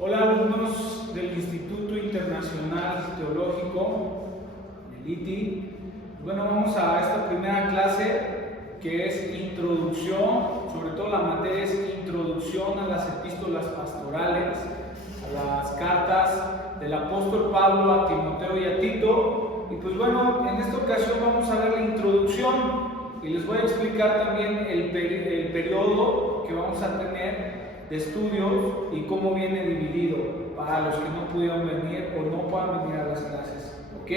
Hola alumnos del Instituto Internacional Teológico, del ITI. Bueno, vamos a esta primera clase que es introducción, sobre todo la materia es introducción a las epístolas pastorales, a las cartas del apóstol Pablo a Timoteo y a Tito. Y pues bueno, en esta ocasión vamos a ver la introducción y les voy a explicar también el periodo que vamos a tener de estudios y cómo viene dividido para los que no pudieron venir o no puedan venir a las clases. ¿Ok?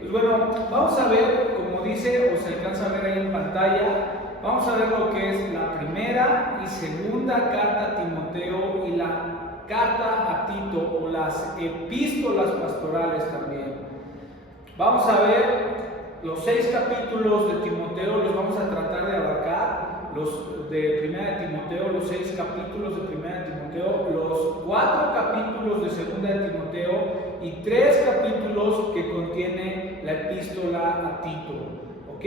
Pues bueno, vamos a ver, como dice o se alcanza a ver ahí en pantalla, vamos a ver lo que es la primera y segunda carta a Timoteo y la carta a Tito o las epístolas pastorales también. Vamos a ver los 6 capítulos de Timoteo, los vamos a tratar de abarcar. Los de Primera de Timoteo, los 6 capítulos de Primera de Timoteo, los 4 capítulos de Segunda de Timoteo y 3 capítulos que contiene la epístola a Tito. ¿Ok?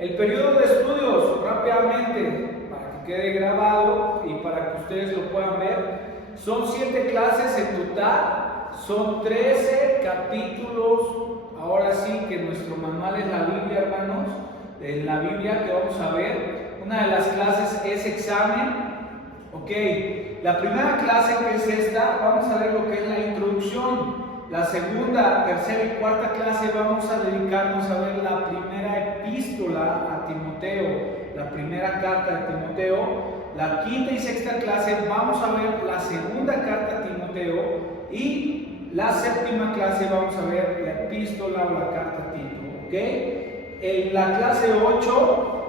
El periodo de estudios, rápidamente, para que quede grabado y para que ustedes lo puedan ver, son 7 clases en total, son 13 capítulos. Ahora sí que nuestro manual es la Biblia, hermanos, en la Biblia que vamos a ver. Una de las clases es examen. Ok, la primera clase, que es esta, vamos a ver lo que es la introducción. La segunda, tercera y cuarta clase vamos a dedicarnos a ver la primera epístola a Timoteo, la primera carta a Timoteo. La quinta y sexta clase vamos a ver la segunda carta a Timoteo y la séptima clase vamos a ver la epístola o la carta a Tito. Ok, en la clase 8,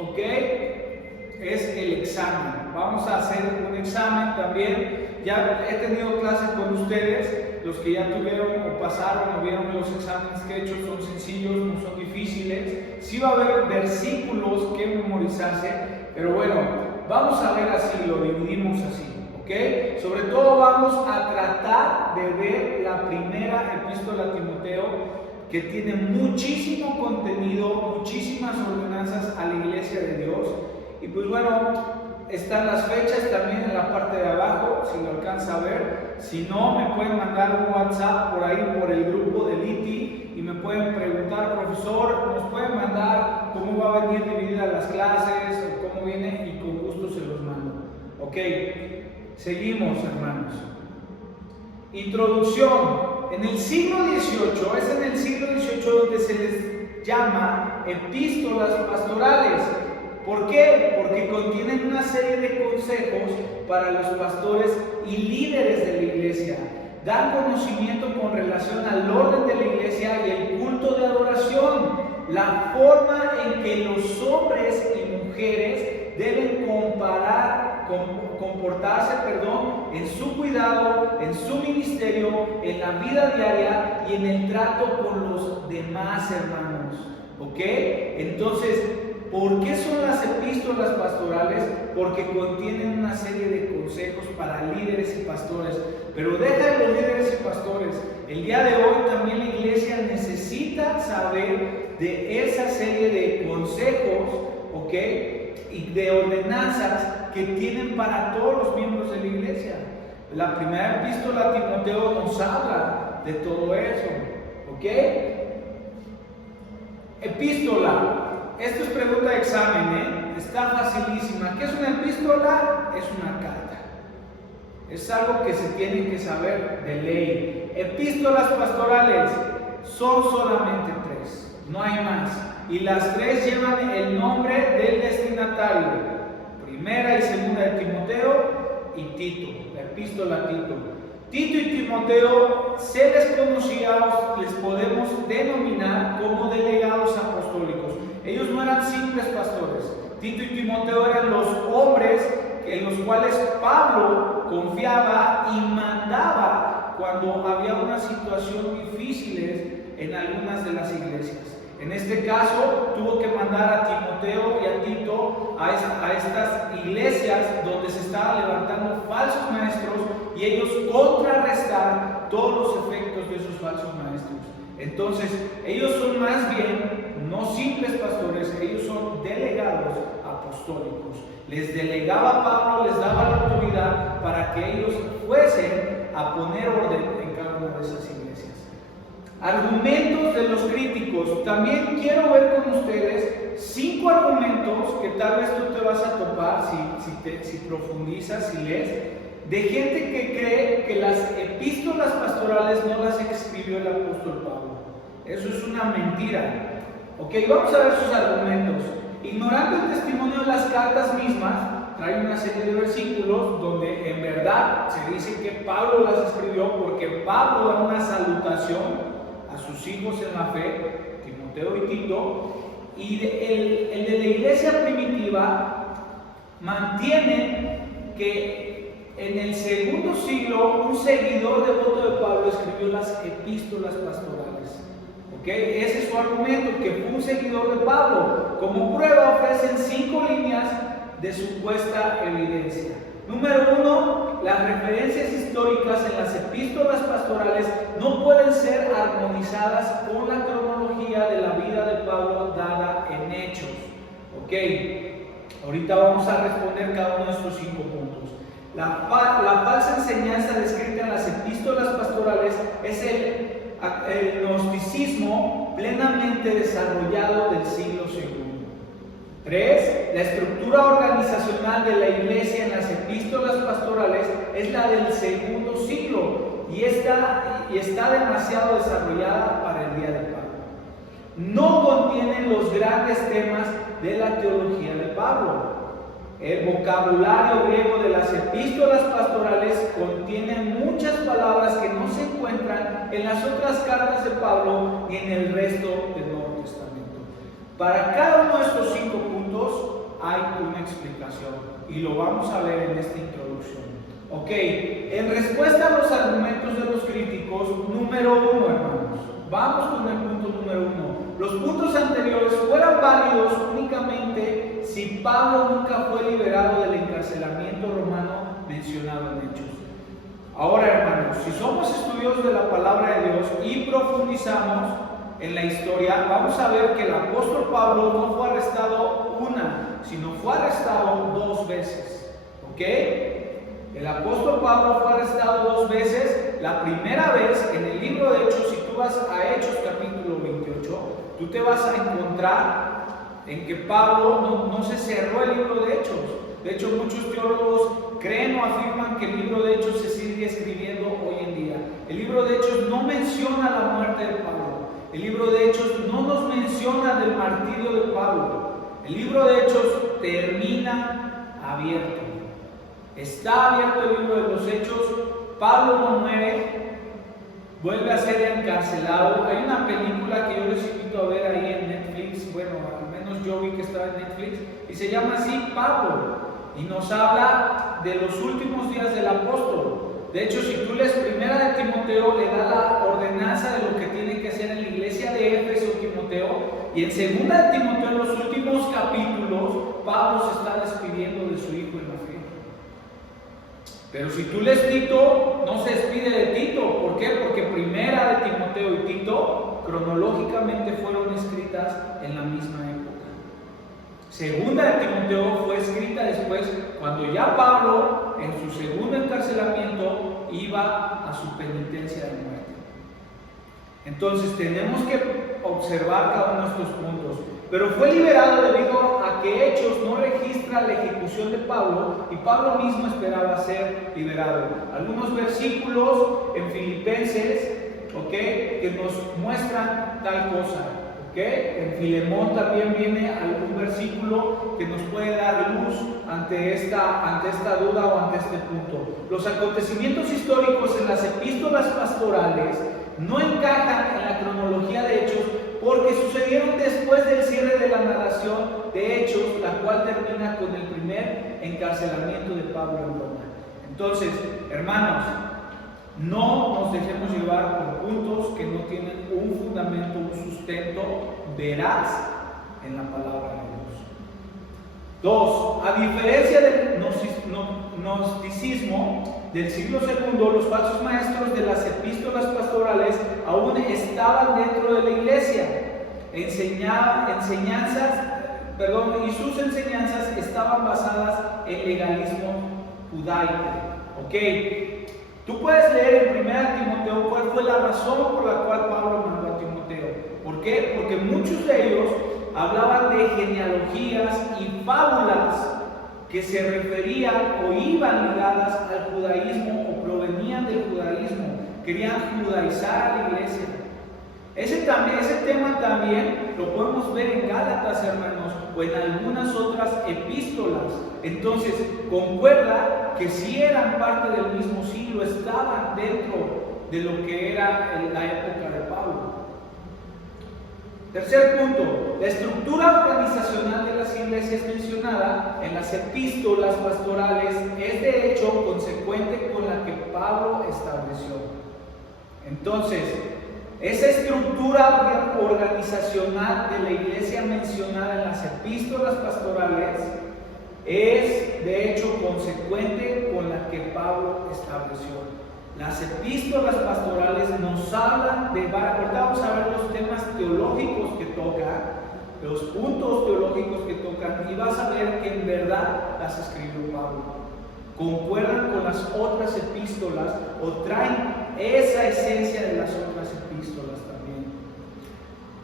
ok, es el examen. Vamos a hacer un examen también. Ya he tenido clases con ustedes, los que ya tuvieron o pasaron o vieron los exámenes que he hecho son sencillos, no son difíciles. Sí va a haber versículos que memorizarse, pero bueno, vamos a ver así, lo dividimos así. ¿Okay? Sobre todo vamos a tratar de ver la primera epístola a Timoteo, que tiene muchísimo contenido, muchísimas ordenanzas a la iglesia de Dios. Y pues bueno, están las fechas también en la parte de abajo, si lo alcanza a ver. Si no, me pueden mandar un WhatsApp por ahí, por el grupo del ITI, y me pueden preguntar: profesor, nos pueden mandar cómo va a venir dividida las clases o cómo viene, y con gusto se los mando. Ok, seguimos, hermanos. Introducción. En el siglo XVIII, es en el siglo XVIII donde se les llama epístolas pastorales. ¿Por qué? Porque contienen una serie de consejos para los pastores y líderes de la iglesia. Dan conocimiento con relación al orden de la iglesia y el culto de adoración, la forma en que los hombres y mujeres deben comportarse, en su cuidado, en su ministerio, en la vida diaria y en el trato con los demás hermanos. ¿Ok? Entonces, ¿por qué son las epístolas pastorales? Porque contienen una serie de consejos para líderes y pastores. Pero deja de los líderes y pastores. El día de hoy también la iglesia necesita saber de esa serie de consejos, ¿ok? Y de ordenanzas que tienen para todos los miembros de la iglesia. La primera epístola a Timoteo nos habla de todo eso, ¿ok? Epístola. Esto es pregunta de examen, está facilísima. ¿Qué es una epístola? Es una carta. Es algo que se tiene que saber de ley. Epístolas pastorales son solamente 3, no hay más. Y las 3 llevan el nombre del destinatario. Primera y segunda de Timoteo y Tito, la epístola a Tito. Tito y Timoteo se les conocía, les podemos denominar como delegados apostólicos. Ellos no eran simples pastores. Tito y Timoteo eran los hombres en los cuales Pablo confiaba y mandaba cuando había una situación difícil en algunas de las iglesias. En este caso, tuvo que mandar a Timoteo y a Tito a estas iglesias donde se estaban levantando falsos maestros y ellos contrarrestar todos los efectos de esos falsos maestros. Entonces, ellos son más bien no simples pastores, ellos son delegados apostólicos. Les delegaba Pablo, les daba la autoridad para que ellos fuesen a poner orden en cada una de esas iglesias. Argumentos de los críticos. También quiero ver con ustedes 5 argumentos que tal vez tú te vas a topar si profundizas, si lees, de gente que cree que las epístolas pastorales no las escribió el apóstol Pablo. Eso es una mentira. Ok, vamos a ver sus argumentos. Ignorando el testimonio de las cartas mismas, trae una serie de versículos donde en verdad se dice que Pablo las escribió, porque Pablo da una salutación a sus hijos en la fe, Timoteo y Tito, y el de la iglesia primitiva mantiene que en el segundo siglo un seguidor devoto de Pablo escribió las epístolas pastorales. ¿Okay? Ese es su argumento, que fue un seguidor de Pablo. Como prueba ofrecen 5 líneas de supuesta evidencia. Número 1, las referencias históricas en las epístolas pastorales no pueden ser armonizadas con la cronología de la vida de Pablo dada en Hechos. Ok, ahorita vamos a responder cada uno de estos 5 puntos. La falsa enseñanza descrita en las epístolas pastorales es el gnosticismo plenamente desarrollado del siglo II. 3. La estructura organizacional de la iglesia en las epístolas pastorales es la del segundo siglo y está demasiado desarrollada para el día de Pablo. No contienen los grandes temas de la teología de Pablo. El vocabulario griego de las epístolas pastorales contiene muchas palabras que no se encuentran en las otras cartas de Pablo ni en el resto del Nuevo Testamento. Para cada uno de estos 5 puntos hay una explicación y lo vamos a ver en esta introducción. Ok, en respuesta a los argumentos de los críticos, número 1, hermanos, vamos con el punto número 1. Los puntos anteriores fueran válidos únicamente si Pablo nunca fue liberado del encarcelamiento romano mencionado en Hechos. Ahora, hermanos, si somos estudiosos de la palabra de Dios y profundizamos en la historia, vamos a ver que el apóstol Pablo no fue arrestado una, sino fue arrestado 2 veces. ¿Ok? El apóstol Pablo fue arrestado 2 veces. La primera vez en el libro de Hechos, si tú vas a Hechos capítulo 28, tú te vas a encontrar en que Pablo no se cerró el libro de Hechos. De hecho, muchos teólogos creen o afirman que el libro de Hechos se sigue escribiendo hoy en día. El libro de Hechos no menciona la muerte de Pablo. El libro de Hechos no nos menciona del martirio de Pablo. El libro de Hechos termina abierto. Está abierto el libro de los Hechos. Pablo no muere, vuelve a ser encarcelado. Hay una película que yo les invito a ver ahí en Netflix. Bueno, al menos yo vi que estaba en Netflix. Y se llama así Pablo. Y nos habla de los últimos días del apóstol. De hecho, si tú lees Primera de Timoteo, le da la ordenanza de lo que tiene que hacer en la iglesia de Éfeso, Timoteo. Y en Segunda de Timoteo, en los últimos capítulos, Pablo se está despidiendo de su hijo en la fe. Pero si tú lees Tito, no se despide de Tito. ¿Por qué? Porque Primera de Timoteo y Tito cronológicamente fueron escritas en la misma época. Segunda de Timoteo fue escrita después, cuando ya Pablo, en su segundo encarcelamiento, iba a su penitencia de muerte. Entonces tenemos que observar cada uno de estos puntos. Pero fue liberado debido a que Hechos no registra la ejecución de Pablo y Pablo mismo esperaba ser liberado. Algunos versículos en Filipenses, que nos muestran tal cosa. En Filemón también viene algún versículo que nos puede dar luz ante esta duda o ante este punto. Los acontecimientos históricos en las epístolas pastorales no encajan en la cronología de Hechos porque sucedieron después del cierre de la narración de Hechos, la cual termina con el primer encarcelamiento de Pablo en Roma. Entonces, hermanos, no nos dejemos llevar por puntos que no tienen un fundamento, un sustento veraz en la palabra de Dios. 2. A diferencia del gnosticismo del siglo II, los falsos maestros de las epístolas pastorales aún estaban dentro de la iglesia. Y sus enseñanzas estaban basadas en legalismo judaico. Tú puedes leer en 1 Timoteo cuál fue la razón por la cual Pablo mandó a Timoteo. ¿Por qué? Porque muchos de ellos hablaban de genealogías y fábulas que se referían o iban ligadas al judaísmo o provenían del judaísmo. Querían judaizar a la iglesia. Ese tema también lo podemos ver en Gálatas, hermanos, o en algunas otras epístolas. Entonces, concuerda que si eran parte del mismo siglo, estaban dentro de lo que era la época de Pablo. Tercer punto, la estructura organizacional de las iglesias mencionada en las epístolas pastorales es de hecho consecuente con la que Pablo estableció. Entonces, esa estructura organizacional de la iglesia mencionada en las epístolas pastorales es de hecho consecuente con la que Pablo estableció. Las epístolas pastorales nos hablan de, ahorita vamos a ver los temas teológicos que tocan, los puntos teológicos que tocan, y vas a ver que en verdad las escribió Pablo. Concuerdan con las otras epístolas o traen esa esencia de las otras epístolas también.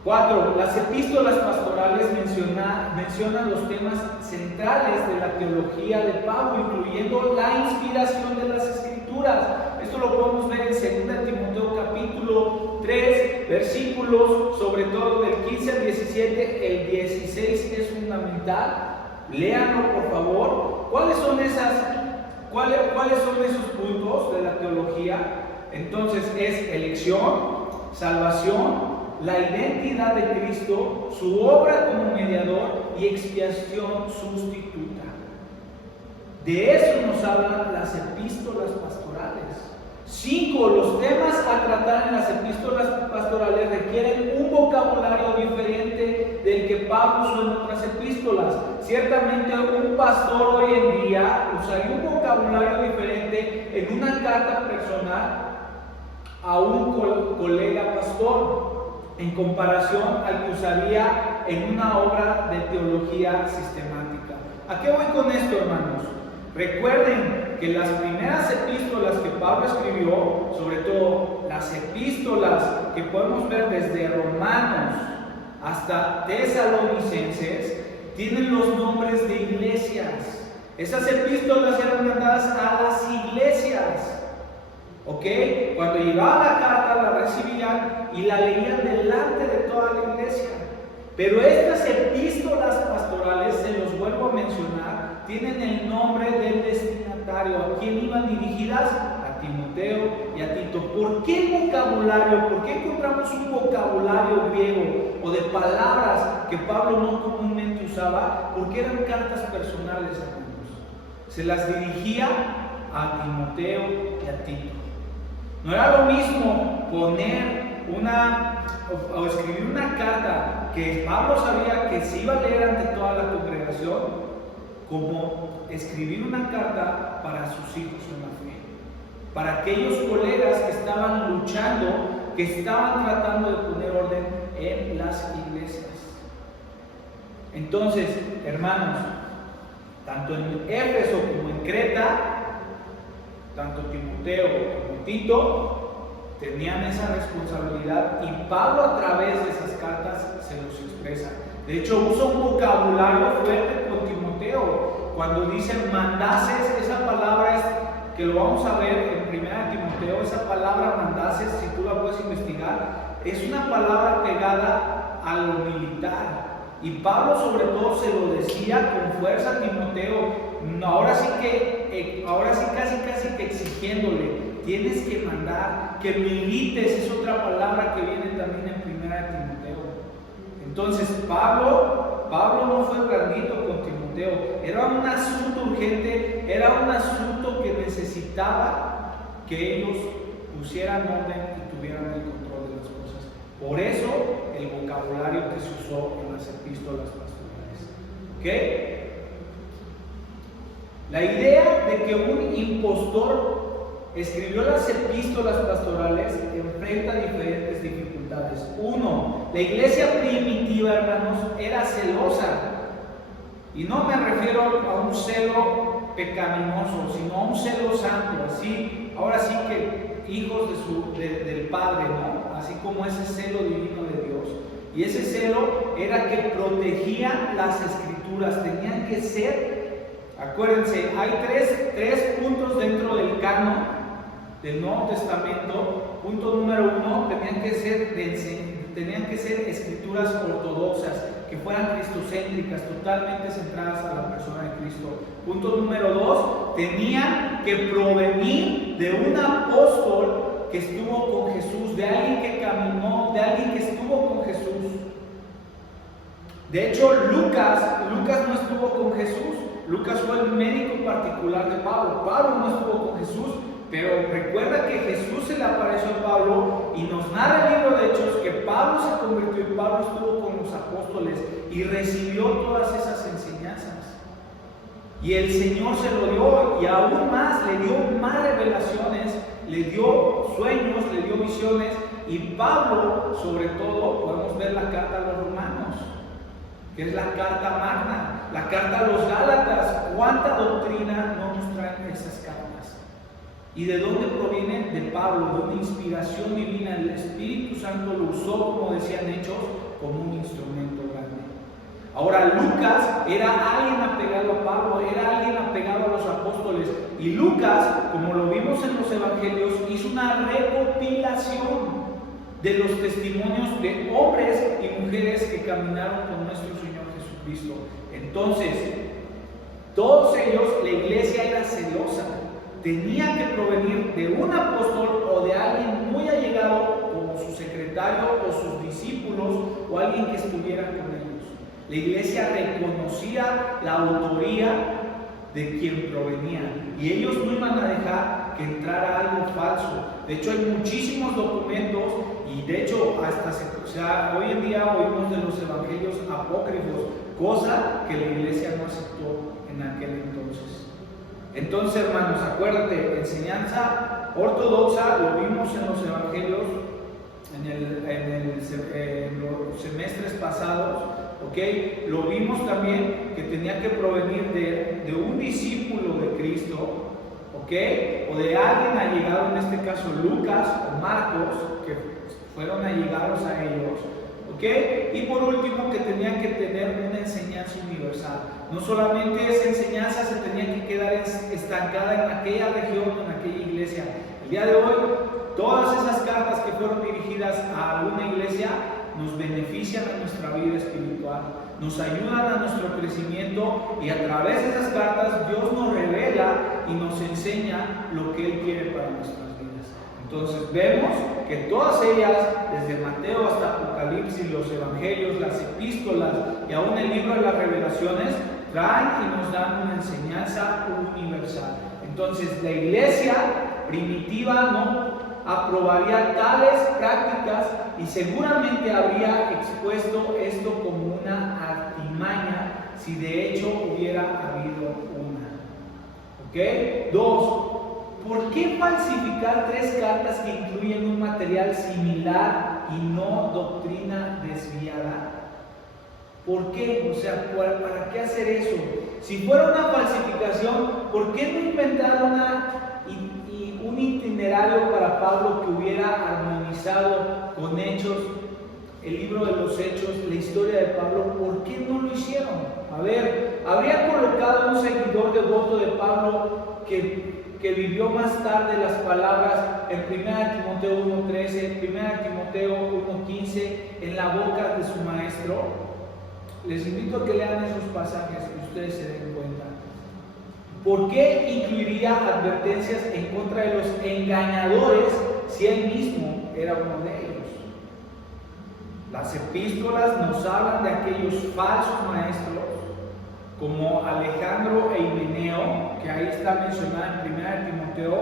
4. Las epístolas pastorales mencionan los temas centrales de la teología de Pablo, incluyendo la inspiración de las escrituras. Esto lo podemos ver en 2 Timoteo capítulo 3, versículos sobre todo del 15 al 17, el 16 es fundamental. Léanlo por favor. ¿Cuáles son esos puntos de la teología? Entonces es elección, salvación, la identidad de Cristo, su obra como mediador y expiación sustituta. De eso nos hablan las epístolas pastorales. 5. Los temas a tratar en las epístolas pastorales requieren un vocabulario diferente del que Pablo usó en otras epístolas. Ciertamente un pastor hoy en día usaría un vocabulario diferente en una carta personal a un colega pastor en comparación al que usaría en una obra de teología sistemática. ¿A qué voy con esto, hermanos? Recuerden que las primeras epístolas que Pablo escribió, sobre todo las epístolas que podemos ver desde Romanos hasta Tesalonicenses, tienen los nombres de iglesias. Esas epístolas eran mandadas a las iglesias. ¿Ok? Cuando llegaba la carta la recibían y la leían delante de toda la iglesia. Pero estas epístolas pastorales, se los vuelvo a mencionar, tienen el nombre del destinatario. ¿A quién iban dirigidas? A Timoteo y a Tito. ¿Por qué el vocabulario? ¿Por qué encontramos un vocabulario griego o de palabras que Pablo no comúnmente usaba? Porque eran cartas personales, hermanos. Se las dirigía a Timoteo y a Tito. No era lo mismo poner o escribir una carta que Pablo sabía que se iba a leer ante toda la congregación, como escribir una carta para sus hijos en la fe, para aquellos colegas que estaban luchando, que estaban tratando de poner orden en las iglesias. Entonces, hermanos, tanto en Éfeso como en Creta, tanto Timoteo como Tito tenían esa responsabilidad, y Pablo a través de esas cartas se los expresa. De hecho, usa un vocabulario fuerte con Timoteo. Cuando dicen mandases, esa palabra es, que lo vamos a ver en 1 Timoteo, esa palabra mandases, si tú la puedes investigar, es una palabra pegada a lo militar. Y Pablo sobre todo se lo decía con fuerza a Timoteo, ahora sí casi que exigiéndole, tienes que mandar, que milites, es otra palabra que viene también en 1 Timoteo. Entonces Pablo no fue blandito con Timoteo, era un asunto urgente, era un asunto que necesitaba que ellos pusieran orden y tuvieran el control de las cosas. Por eso el vocabulario que se usó en las epístolas pastorales. ¿Ok? La idea de que un impostor escribió las epístolas pastorales enfrenta diferentes dificultades. 1. La iglesia primitiva, hermanos, era celosa. Y no me refiero a un celo pecaminoso, sino a un celo santo. Así, ahora sí que hijos del Padre, ¿no? Así como ese celo divino de Dios. Y ese celo era que protegía las escrituras, tenían que ser, acuérdense, hay tres puntos dentro del canon del Nuevo Testamento. Punto número 1, tenían que ser escrituras ortodoxas, que fueran cristocéntricas, totalmente centradas a la persona de Cristo. Punto número 2, tenían que provenir de un apóstol que estuvo con Jesús, de alguien que caminó, de alguien que estuvo con Jesús. De hecho, Lucas no estuvo con Jesús. Lucas fue el médico particular de Pablo. Pablo no estuvo con Jesús, pero recuerda que Jesús se le apareció a Pablo y nos narra el libro de Hechos que Pablo se convirtió y Pablo estuvo con los apóstoles y recibió todas esas enseñanzas. Y el Señor se lo dio y aún más, le dio más revelaciones, le dio sueños, le dio visiones. Y Pablo, sobre todo, podemos ver la carta a los romanos, que es la carta magna, la carta a los Gálatas. ¿Cuánta doctrina no nos traen esas cartas? ¿Y de dónde provienen? De Pablo, de una inspiración divina. El Espíritu Santo lo usó, como decían Hechos, como un instrumento grande. Ahora, Lucas era alguien apegado a Pablo, era alguien apegado a los apóstoles. Y Lucas, como lo vimos en los evangelios, hizo una recopilación de los testimonios de hombres y mujeres que caminaron con nuestro Señor Jesucristo. Entonces, todos ellos, la iglesia era celosa. Tenía que provenir de un apóstol o de alguien muy allegado, como su secretario o sus discípulos, o alguien que estuviera con ellos. La iglesia reconocía la autoría de quien provenía y ellos no iban a dejar que entrara algo falso. De hecho, hay muchísimos documentos y de hecho hasta hoy en día oímos de los evangelios apócrifos, cosa que la iglesia no aceptó en aquel entonces. Entonces, hermanos, acuérdate, enseñanza ortodoxa, lo vimos en los evangelios en los semestres pasados, ¿ok? Lo vimos también que tenía que provenir de un discípulo de Cristo, ¿ok? O de alguien allegado, en este caso Lucas o Marcos, que fueron allegados a ellos, ¿ok? Y por último, que tenían que tener una enseñanza universal. No solamente esa enseñanza se tenía que quedar estancada en aquella región, en aquella iglesia. El día de hoy, todas esas cartas que fueron dirigidas a alguna iglesia nos benefician a nuestra vida espiritual, nos ayudan a nuestro crecimiento y a través de esas cartas Dios nos revela y nos enseña lo que Él quiere para nuestras vidas. Entonces vemos que todas ellas, desde Mateo hasta Apocalipsis, los evangelios, las epístolas y aún el libro de las revelaciones, traen y nos dan una enseñanza universal. Entonces la iglesia primitiva no aprobaría tales prácticas y seguramente habría expuesto esto como una artimaña si de hecho hubiera habido una. ¿Ok? 2. ¿Por qué falsificar 3 cartas que incluyen un material similar y no doctrina desviada? ¿Por qué? O sea, ¿para qué hacer eso? Si fuera una falsificación, ¿por qué no inventar un itinerario para Pablo que hubiera armonizado con Hechos, el libro de los Hechos, la historia de Pablo? ¿Por qué no lo hicieron? A ver, habría colocado un seguidor devoto de Pablo que vivió más tarde las palabras en 1 Timoteo 1:13, 1 Timoteo 1:15 en la boca de su maestro. Les invito a que lean esos pasajes y ustedes se den cuenta. ¿Por qué incluiría advertencias en contra de los engañadores si él mismo era uno de ellos? Las epístolas nos hablan de aquellos falsos maestros como Alejandro e Himeneo, que ahí está mencionado en 1 Timoteo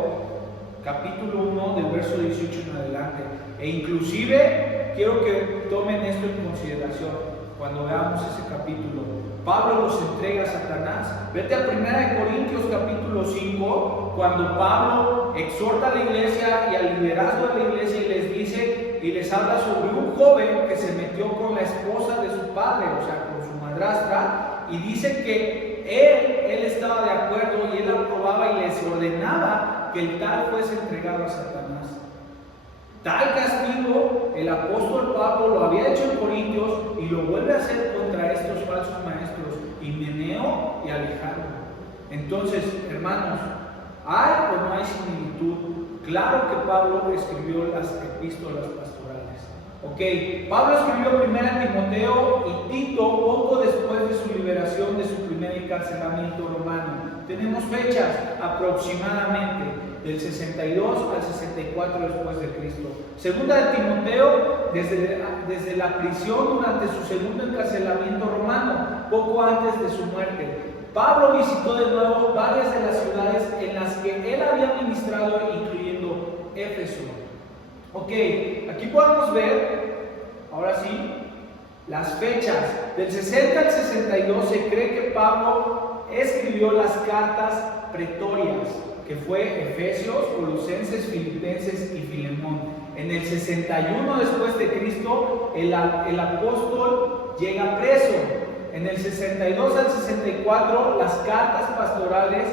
capítulo 1 del verso 18 en adelante. E inclusive quiero que tomen esto en consideración cuando veamos ese capítulo. Pablo los entrega a Satanás. Vete a 1 Corintios capítulo 5, cuando Pablo exhorta a la iglesia y al liderazgo de la iglesia y les dice y les habla sobre un joven que se metió con la esposa de su padre, o sea, con su madrastra, y dice que él estaba de acuerdo y él aprobaba y les ordenaba que el tal fuese entregado a Satanás. Tal castigo el apóstol Pablo lo había hecho en Corintios y lo vuelve a hacer contra estos falsos maestros, Himeneo y Alejandro. Entonces, hermanos, ¿hay o no hay similitud? Claro que Pablo escribió las epístolas pastorales. Ok, Pablo escribió primero a Timoteo y Tito poco después de su liberación de su primer encarcelamiento romano. Tenemos fechas aproximadamente del 62 al 64 después de Cristo. Segunda de Timoteo, desde la prisión durante su segundo encarcelamiento romano, poco antes de su muerte. Pablo visitó de nuevo varias de las ciudades en las que él había ministrado, incluyendo Éfeso. Ok, aquí podemos ver, ahora sí, las fechas. Del 60 al 62 se cree que Pablo escribió las cartas pretorias, que fue Efesios, Colosenses, Filipenses y Filemón. En el 61 después de Cristo, el apóstol llega preso. En el 62 al 64, las cartas pastorales,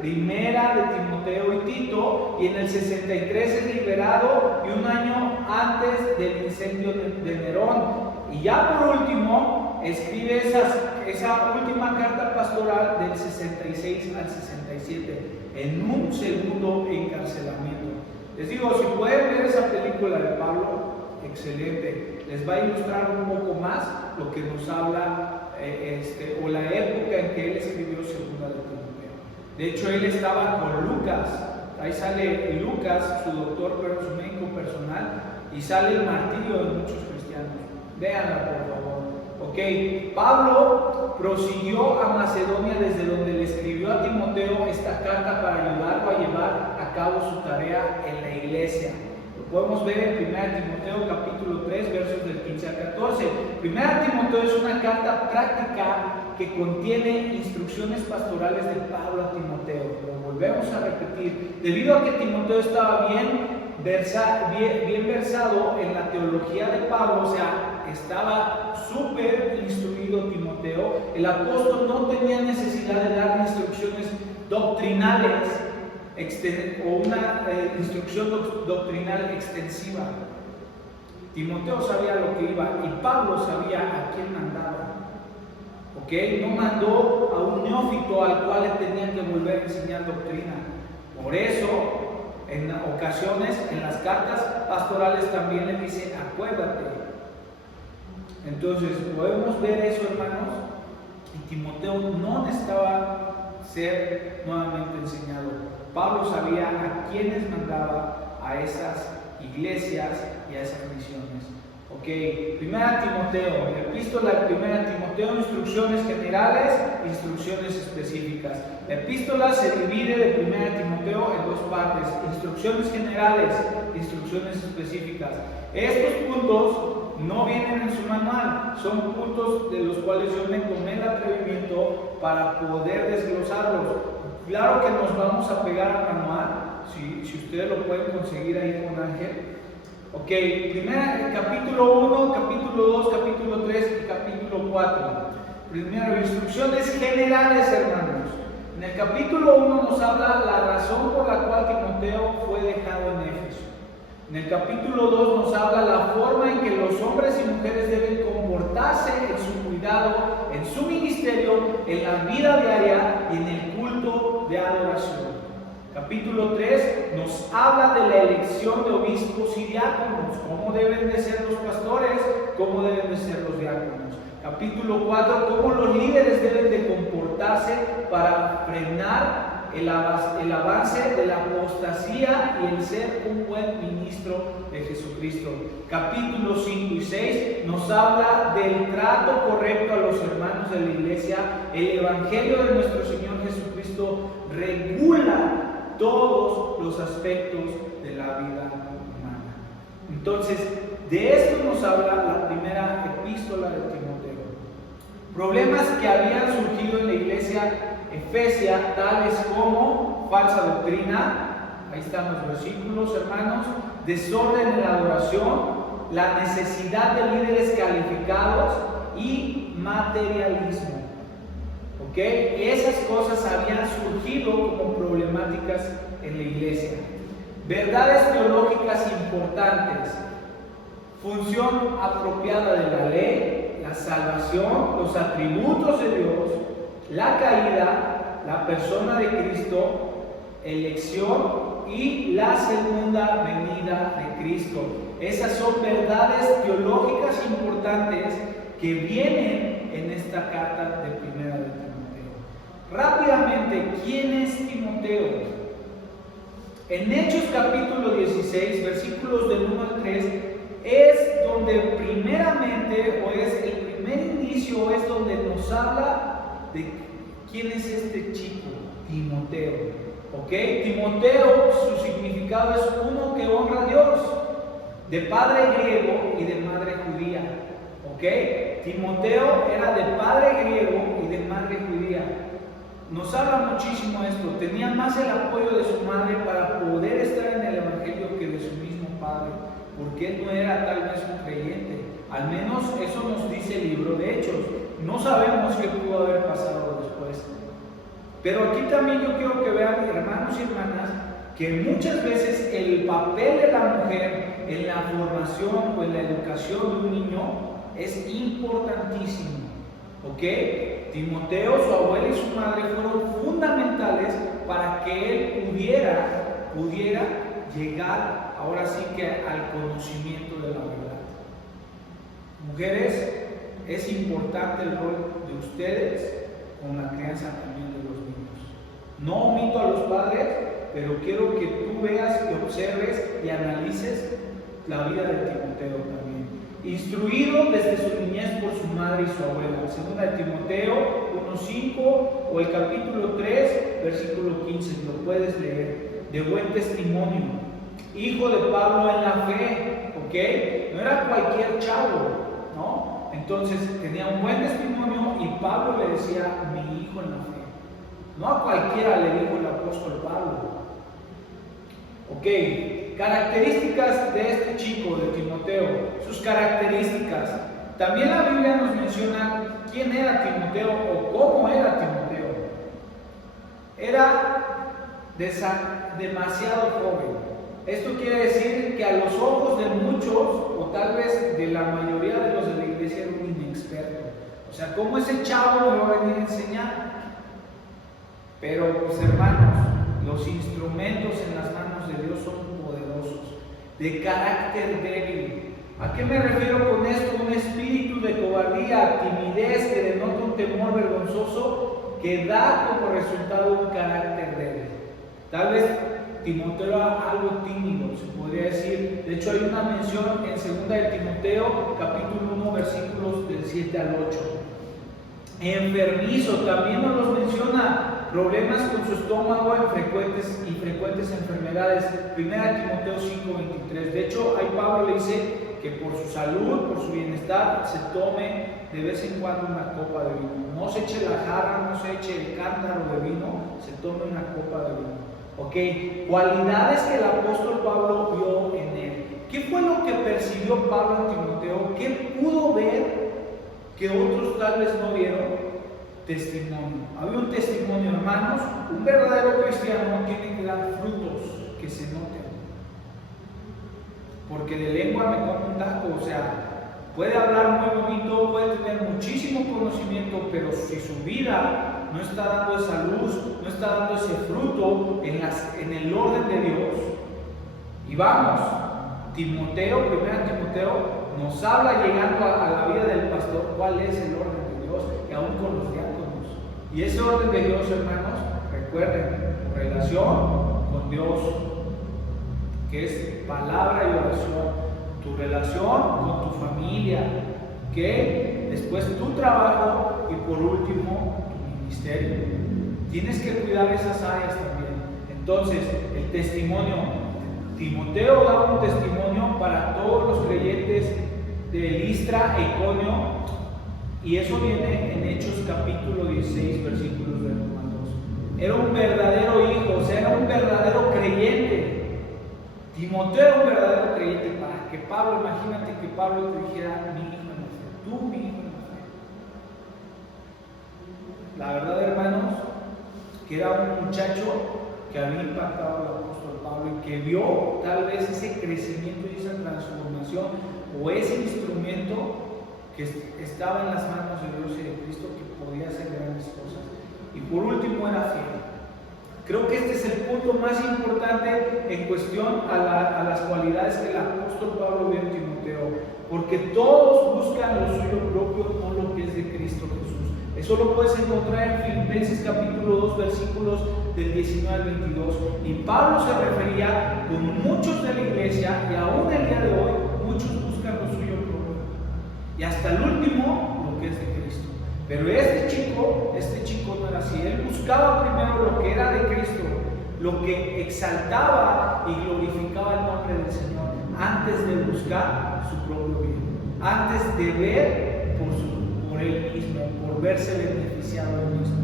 primera de Timoteo y Tito, y en el 63 es liberado y un año antes del incendio de Nerón. Y ya por último, escribe esa última carta pastoral del 66 al 67, en un segundo encarcelamiento. Les digo, si pueden ver esa película de Pablo, excelente. Les va a ilustrar un poco más lo que nos habla o la época en que él escribió segunda de Timoteo. De hecho, él estaba con Lucas. Ahí sale Lucas, su doctor, pero su médico personal, y sale el martirio de muchos cristianos. Véanla, por favor. Ok, Pablo prosiguió a Macedonia, desde donde le escribió a Timoteo esta carta para ayudarlo a llevar a cabo su tarea en la iglesia. Lo podemos ver en 1 Timoteo capítulo 3, versos del 15 al 14. 1 Timoteo es una carta práctica que contiene instrucciones pastorales de Pablo a Timoteo. Lo volvemos a repetir. Debido a que Timoteo estaba bien versado en la teología de Pablo, o sea, estaba súper instruido Timoteo, el apóstol no tenía necesidad de dar instrucciones doctrinales o una instrucción doctrinal extensiva. Timoteo sabía lo que iba y Pablo sabía a quién mandaba. ¿Ok? No mandó a un neófito al cual le tenían que volver a enseñar doctrina. Por eso, en ocasiones, en las cartas pastorales también le dice, acuérdate. Entonces, podemos ver eso, hermanos, y Timoteo no necesitaba ser nuevamente enseñado. Pablo sabía a quiénes mandaba a esas iglesias y a esas misiones. Ok, primera Timoteo, la epístola de primera Timoteo, instrucciones generales, instrucciones específicas. La epístola se divide de primera Timoteo en dos partes, instrucciones generales, instrucciones específicas. Estos puntos no vienen en su manual, son puntos de los cuales yo me tomé el atrevimiento para poder desglosarlos. Claro que nos vamos a pegar al manual, si ustedes lo pueden conseguir ahí con Ángel. Ok, capítulo 1, capítulo 2, capítulo 3 y capítulo 4. Primero, instrucciones generales, hermanos. En el capítulo 1 nos habla la razón por la cual Timoteo fue dejado en Éfeso. En el capítulo 2 nos habla la forma en que los hombres y mujeres deben comportarse en su cuidado, en su ministerio, en la vida diaria y en el culto de adoración. Capítulo 3 nos habla de la elección de obispos y diáconos, cómo deben de ser los pastores, cómo deben de ser los diáconos. Capítulo 4, cómo los líderes deben de comportarse para frenar el avance de la apostasía y el ser un buen ministro de Jesucristo. Capítulos 5 y 6 nos habla del trato correcto a los hermanos de la iglesia. El evangelio de nuestro Señor Jesucristo regula todos los aspectos de la vida humana. Entonces, de esto nos habla la primera epístola de Timoteo. Problemas que habían surgido en la iglesia efesia, tales como falsa doctrina, ahí están los versículos, hermanos, desorden en la adoración, la necesidad de líderes calificados y materialismo. ¿Ok? Esas cosas habían surgido como problemáticas en la iglesia. Verdades teológicas importantes. Función apropiada de la ley, la salvación, los atributos de Dios, la caída, la persona de Cristo, elección y la segunda venida de Cristo. Esas son verdades teológicas importantes que vienen en esta carta de Primera de Timoteo. Rápidamente, ¿quién es Timoteo? En Hechos capítulo 16, versículos del 1 al 3, es donde primeramente, o es el primer inicio, es donde nos habla de quién es este chico, Timoteo. ¿Ok? Timoteo, su significado es uno que honra a Dios, de padre griego y de madre judía. ¿Ok? Timoteo era de padre griego y de madre judía. Nos habla muchísimo esto. Tenía más el apoyo de su madre para poder estar en el evangelio que de su mismo padre, porque él no era tal vez un creyente. Al menos eso nos dice el libro de Hechos. No sabemos qué pudo haber pasado después. Pero aquí también yo quiero que vean, hermanos y hermanas, que muchas veces el papel de la mujer en la formación o en la educación de un niño es importantísimo. ¿Ok? Timoteo, su abuela y su madre fueron fundamentales para que él pudiera llegar ahora sí que al conocimiento de la verdad. Mujeres, es importante el rol de ustedes con la crianza también de los niños. No omito a los padres, pero quiero que tú veas y observes y analices la vida de Timoteo también. Instruido desde su niñez por su madre y su abuela. Segunda de Timoteo 1:5 o el capítulo 3, versículo 15, lo puedes leer. De buen testimonio. Hijo de Pablo en la fe, ¿ok? No era cualquier chavo, ¿no? Entonces tenía un buen testimonio y Pablo le decía, mi hijo en la fe. No a cualquiera le dijo el apóstol Pablo. Ok. Características de este chico, de Timoteo, sus características. También la Biblia nos menciona quién era Timoteo o cómo era Timoteo. Era demasiado joven. Esto quiere decir que a los ojos de muchos, o tal vez de la mayoría de los de la iglesia, era un inexperto. O sea, ¿cómo ese chavo me va a venir a enseñar? Pero, pues hermanos, los instrumentos en las manos de Dios son poderosos, de carácter débil. ¿A qué me refiero con esto? Un espíritu de cobardía, timidez que denota un temor vergonzoso que da como resultado un carácter débil. Tal vez Timoteo era algo tímido, se podría decir. De hecho, hay una mención en 2 de Timoteo, capítulo 1, versículos del 7 al 8. Enfermizo, también nos los menciona. Problemas con su estómago y frecuentes enfermedades. 1 Timoteo 5:23. De hecho, ahí Pablo le dice que por su salud, por su bienestar, se tome de vez en cuando una copa de vino. No se eche la jarra, no se eche el cántaro de vino, se tome una copa de vino. Ok, cualidades que el apóstol Pablo vio en él. ¿Qué fue lo que percibió Pablo en Timoteo? ¿Qué pudo ver que otros tal vez no vieron? Testimonio. Había un testimonio, hermanos. Un verdadero cristiano tiene que dar frutos que se noten. Porque de lengua me come un taco, o sea, puede hablar muy bonito, puede tener muchísimo conocimiento, pero si su vida no está dando esa luz, no está dando ese fruto en el orden de Dios. Y vamos, Timoteo, 1 Timoteo, nos habla llegando a la vida del pastor cuál es el orden de Dios, y aún con los diáconos. Y ese orden de Dios, hermanos, recuerden, relación con Dios, que es palabra y oración, tu relación con tu familia, que después tu trabajo y por último tu ministerio. Tienes que cuidar esas áreas también. Entonces, el testimonio, Timoteo da un testimonio para todos los creyentes de Listra e Iconio, y eso viene en Hechos capítulo 16, versículos del 1 al 2. Era un verdadero hijo, o sea, era un verdadero creyente. Timoteo era un verdadero creyente, para que Pablo, imagínate que Pablo te dijera, mi hijo en la fe, tú mi hijo en la verdad, hermanos, que era un muchacho que había impactado al apóstol Pablo y que vio tal vez ese crecimiento y esa transformación o ese instrumento que estaba en las manos de Dios y de Cristo, que podía hacer grandes cosas. Y por último, era fiel. Creo que este es el punto más importante en cuestión a las cualidades que el apóstol Pablo vio en Timoteo, porque todos buscan lo suyo propio, no lo que es de Cristo Jesús. Eso lo puedes encontrar en Filipenses capítulo 2, versículos del 19 al 22. Y Pablo se refería con muchos de la iglesia, y aún el día de hoy, muchos buscan lo suyo propio. Y hasta el último, lo que es de Cristo. Pero este chico no era así. Él buscaba primero lo que era de Cristo, lo que exaltaba y glorificaba el nombre del Señor, antes de buscar su propio bien, antes de ver por él mismo, por verse beneficiado él mismo.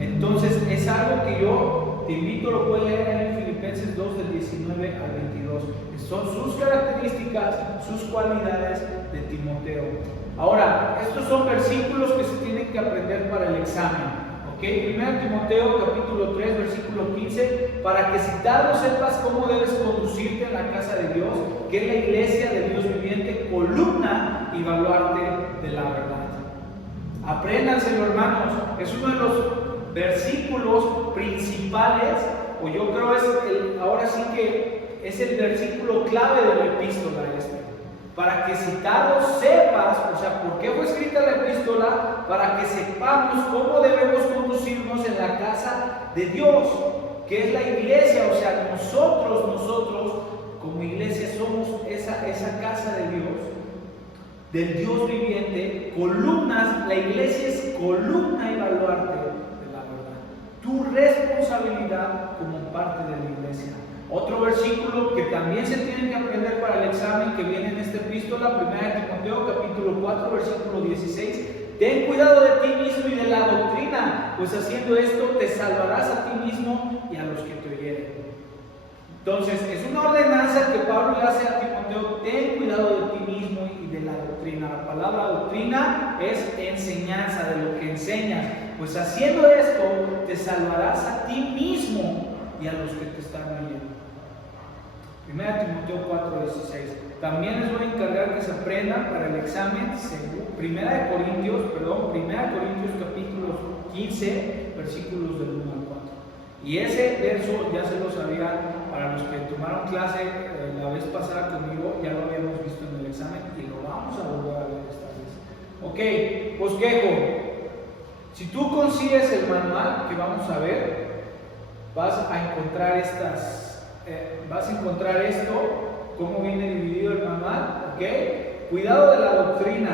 Entonces es algo que yo te invito, lo puedes leer en Filipenses 2 del 19 al 22. Son sus características, sus cualidades de Timoteo. Ahora, estos son versículos que se tienen que aprender para el examen. ¿Okay? 1 Timoteo capítulo 3 versículo 15, para que citado sepas cómo debes conducirte en la casa de Dios, que es la iglesia de Dios viviente, columna y baluarte de la verdad. Apréndanselo, hermanos. Es uno de los versículos principales, o yo creo ahora sí que es el versículo clave de la epístola para que citado sepas, o sea, ¿por qué fue escrita la epístola? Para que sepamos cómo debemos conducirnos en la casa de Dios, que es la iglesia. O sea, nosotros como iglesia somos esa casa de Dios, del Dios viviente, columnas. La iglesia es columna y baluarte de la verdad. Tu responsabilidad como parte de la iglesia. Otro versículo que también se tiene que aprender para el examen, que viene en esta epístola, 1 Timoteo capítulo 4 versículo 16. Ten cuidado de ti mismo y de la doctrina, pues haciendo esto te salvarás a ti mismo y a los que te oyeren. Entonces, es una ordenanza que Pablo le hace a Timoteo: ten cuidado de ti mismo y de la doctrina. La palabra doctrina es enseñanza, de lo que enseñas. Pues haciendo esto te salvarás a ti mismo y a los que te están oyendo. 1 Timoteo 4:16. También les voy a encargar que se aprendan para el examen 1 Corintios capítulo 15 versículos del 1 al 4. Y ese verso ya se lo sabía para los que tomaron clase la vez pasada conmigo, ya lo habíamos visto en el examen y lo vamos a volver a ver esta vez. Ok, bosquejo. Si tú consigues el manual que vamos a ver, vas a encontrar esto, cómo viene dividido el manual, ¿ok? Cuidado de la doctrina,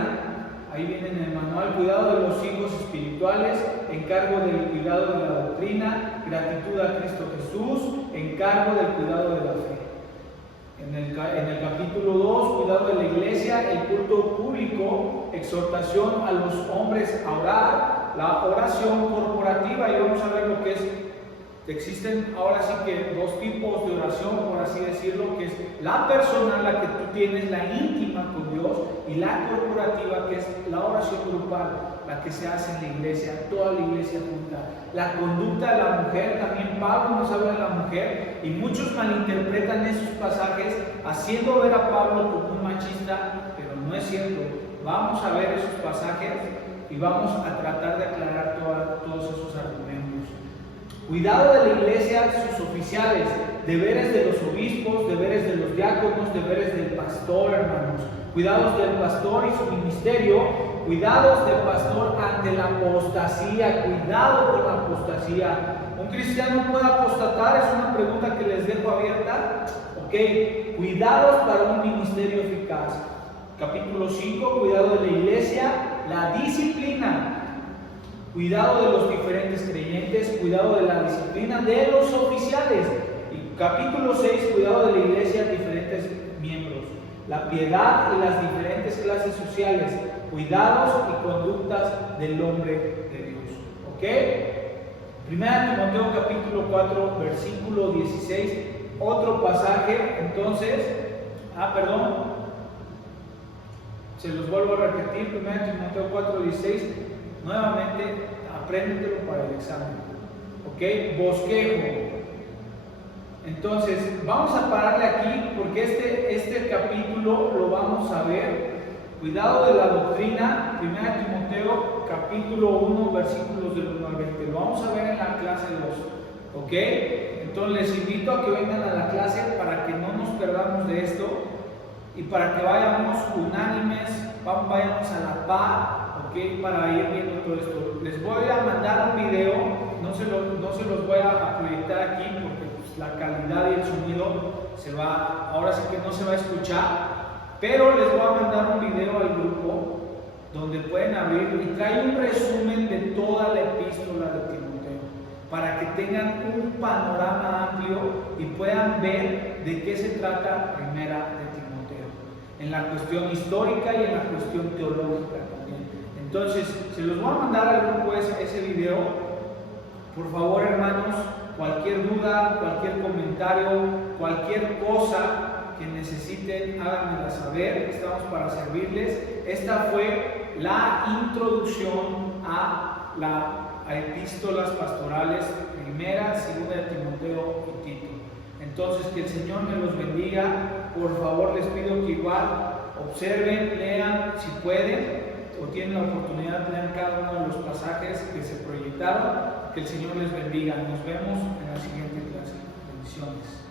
ahí viene en el manual. Cuidado de los hijos espirituales, encargo del cuidado de la doctrina, gratitud a Cristo Jesús, encargo del cuidado de la fe. En el capítulo 2, cuidado de la iglesia, el culto público, exhortación a los hombres a orar, la oración corporativa, y vamos a ver lo que es. Existen ahora sí que dos tipos de oración, por así decirlo, que es la personal, la que tú tienes, la íntima con Dios, y la corporativa, que es la oración grupal, la que se hace en la iglesia, toda la iglesia junta. La conducta de la mujer, también Pablo nos habla de la mujer, y muchos malinterpretan esos pasajes haciendo ver a Pablo como un machista, pero no es cierto. Vamos a ver esos pasajes y vamos a tratar de aclarar todos esos argumentos. Cuidado de la iglesia, sus oficiales, deberes de los obispos, deberes de los diáconos, deberes del pastor, hermanos. Cuidados del pastor y su ministerio, cuidados del pastor ante la apostasía, cuidado con la apostasía. ¿Un cristiano puede apostatar? Es una pregunta que les dejo abierta. Ok, cuidados para un ministerio eficaz. Capítulo 5, cuidado de la iglesia, la disciplina. Cuidado de los diferentes creyentes, cuidado de la disciplina de los oficiales. Y capítulo 6, cuidado de la iglesia, diferentes miembros. La piedad y las diferentes clases sociales, cuidados y conductas del hombre de Dios. ¿Ok? 1 Timoteo capítulo 4, versículo 16, otro pasaje, entonces, se los vuelvo a repetir, 1 Timoteo 4, 16. Nuevamente, apréndetelo para el examen. ¿Ok? Bosquejo. Entonces, vamos a pararle aquí porque este capítulo lo vamos a ver. Cuidado de la doctrina, 1 Timoteo capítulo 1, versículos del 1 al 20. Lo vamos a ver en la clase 2. ¿Ok? Entonces les invito a que vengan a la clase para que no nos perdamos de esto y para que vayamos unánimes, vayamos a la par, ¿ok? Para ir viendo todo esto. Les voy a mandar un video, no se los voy a proyectar aquí porque pues, la calidad y el sonido ahora sí que no se va a escuchar, pero les voy a mandar un video al grupo donde pueden abrir y trae un resumen de toda la epístola de Timoteo, para que tengan un panorama amplio y puedan ver de qué se trata Primera de Timoteo, en la cuestión histórica y en la cuestión teológica también. Entonces, se los voy a mandar al grupo ese video. Por favor, hermanos, cualquier duda, cualquier comentario, cualquier cosa que necesiten, háganmela saber, estamos para servirles. Esta fue la introducción a epístolas pastorales, primera, segunda de Timoteo y Tito. Entonces, que el Señor me los bendiga. Por favor, les pido que igual observen, lean, si pueden o tienen la oportunidad de leer cada uno de los pasajes que se proyectaron. Que el Señor les bendiga. Nos vemos en la siguiente clase. Bendiciones.